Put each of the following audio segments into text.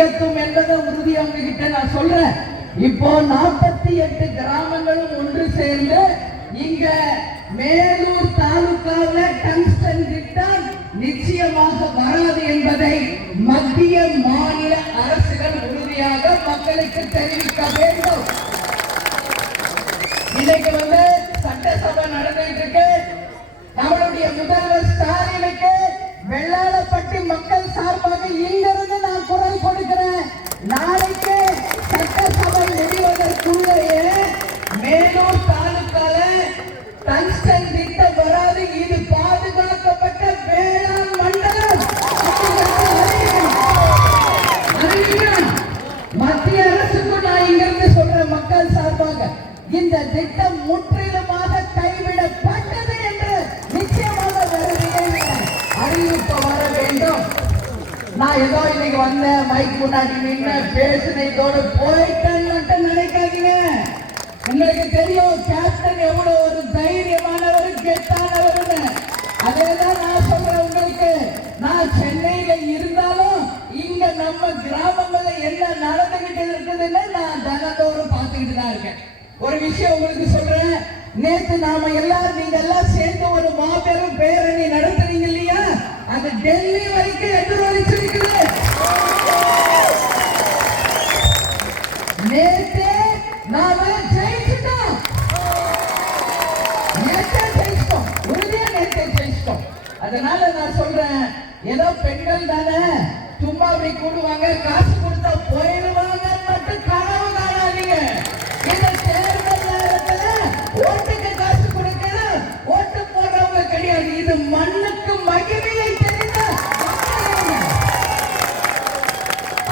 என்பதை உறுதி அவங்க கிட்ட நான் சொல்றேன். இப்போ 48 கிராமங்களும் ஒன்று சேர்ந்து இங்க மேலூர் தாலுகாவில் டங்ஸ்டன் திட்டம் நிச்சயமாக வராது என்பதை மத்திய மாநில அரசுகள் உறுதியாக மக்களுக்கு தெரிவிக்க வேண்டும். இன்னைக்கு சட்டசபை நடந்துட்டு இருக்கு. நம்மளுடைய முதல்வர் ஸ்டாலினுக்கு வெள்ளாளப்பட்டி மக்கள் சார்பாக இங்கிருந்து நான் குரல் கொடுக்கிறேன். நாளைக்கு சட்டசபை முடிவதற்குள்ளேயே மேலூர் தாலுகால டங்ஸ்டன் திட்டம் வராது. இது பாதுகாக்கப்பட்ட வேளாண் மண்டலம். மத்திய அரசுக்கு நான் இங்கிருந்து சொல்ற மக்கள் சார்பாக இந்த திட்டம் முற்றிலுமாக கைவிடப்பட்டது என்று நிச்சயமாக அறிவிப்பு வர வேண்டும். நான் ஏதோ இன்னைக்கு வந்தேன், மைக் முன்னாடி நின்று பேசினதோடு போயிட்டேன்னு நினைக்காதீங்க. உங்களுக்கு தெரியும் கேப்டன் எவ்வளவு ஒரு தைரியமானவர், கெட்டானவர். அதேதான் நான் சொல்றேன் உங்களுக்கு. நான் சென்னையில இருந்தாலும் இங்க நம்ம கிராமங்கள்ல என்ன நடந்துகிட்டு இருக்குதுன்னு நான் தினந்தோறும் பார்த்துக்கிட்டு தான் இருக்கேன். ஒரு விஷயம் உங்களுக்கு சொல்றேன். நேற்று நாம எல்லாரும் நீங்க எல்லாம் சேர்ந்து ஒரு மாபெரும் பேரணி நடத்துறீங்க இல்லையா? அது டெல்லி வரைக்கும் எதிரொலிச்சிருக்குது. நேற்று நாம ஜெயிச்சிட்டோம். உறுதியா நேற்று ஜெயிச்சிட்டோம். அதனால நான் சொல்றேன், ஏதோ பெண்கள் தானே சும்மா அப்படி கூடுவாங்க, காசு கொடுத்தா போயிடுவாங்க மட்டும் கனவு காணாதீங்க. இந்த தேர்தல் நேரத்துல ஓட்டுக்கு காசு கொடுக்கணும், ஓட்டு போடுறவங்க கிடையாது. இது மண்ணுக்கு மகிமையை தெரிந்த.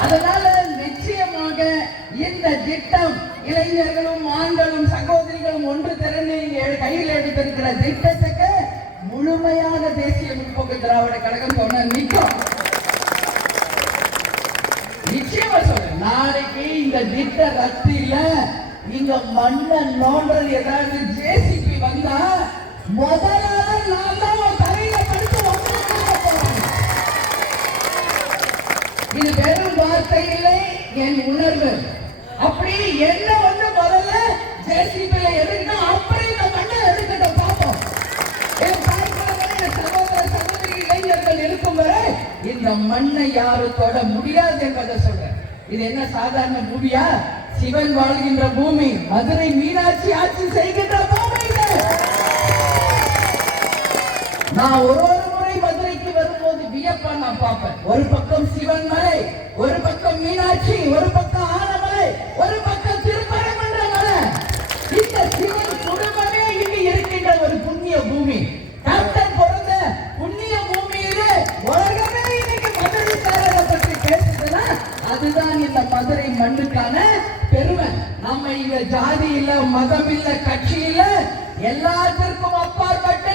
அதனால நிச்சயமாக இந்த திட்டம் இளைஞர்களும் ஆண்களும் சகோதரிகளும் ஒன்று திரண்டு கையில் எடுத்திருக்கிற திட்டத்துக்கு முழுமையாக தேசிய முற்போக்கு திராவிட கழகம் சொன்ன நிற்கும். நிச்சயமா சொல்றேன், நாளைக்கு இந்த திட்ட ரத்தில இங்க மண்ணை நோண்டல் ஏதாவது ஜேசிபி வந்தா முதலாக நான் தான் தலையில படுத்து போறேன். இது வெறும் வார்த்தை இல்லை, என் உணர்வு. அப்படி என்ன முதல்ல ஜேசிபில எடுக்க, அப்புறம் இந்த மண்ணை எடுக்கட்டும் பார்ப்போம். என் தாய்மார்களே, சகோதர சகோதரி இளைஞர்கள் இருக்கும் வரை இந்த மண்ணை யாரும் தொட முடியாது என்பதை சொல்றேன். இது என்ன சாதாரண பூமியா? சிவன் வாழ்கின்ற பூமி, மதுரை மீனாட்சி ஆட்சி செய்கின்ற பூமி இது. நான் ஒரு முறை மதுரைக்கு வரும்போது வியப்பா நான் பார்ப்பேன். ஒரு பக்கம் சிவன் மலை, ஒரு பக்கம் மீனாட்சி, ஒரு பக்கம் ஆனமலை, ஒரு பக்கம் திருப்பரங்குன்ற மலை. இந்த சிவன் குடும்பமே இங்கு இருக்கின்ற ஒரு புண்ணிய பூமி. கேப்டன் பிறந்த புண்ணிய பூமியிலே உலகமே இன்னைக்கு மதுரைக்காரரை பற்றி பேசுதுன்னா அதுதான் இந்த மதுரை மண்ணுக்கான பெருமை. நம்ம இங்க ஜாதி இல்ல, மதம் இல்ல, கட்சி இல்ல, எல்லாத்திற்கும் அப்பாற்பட்டு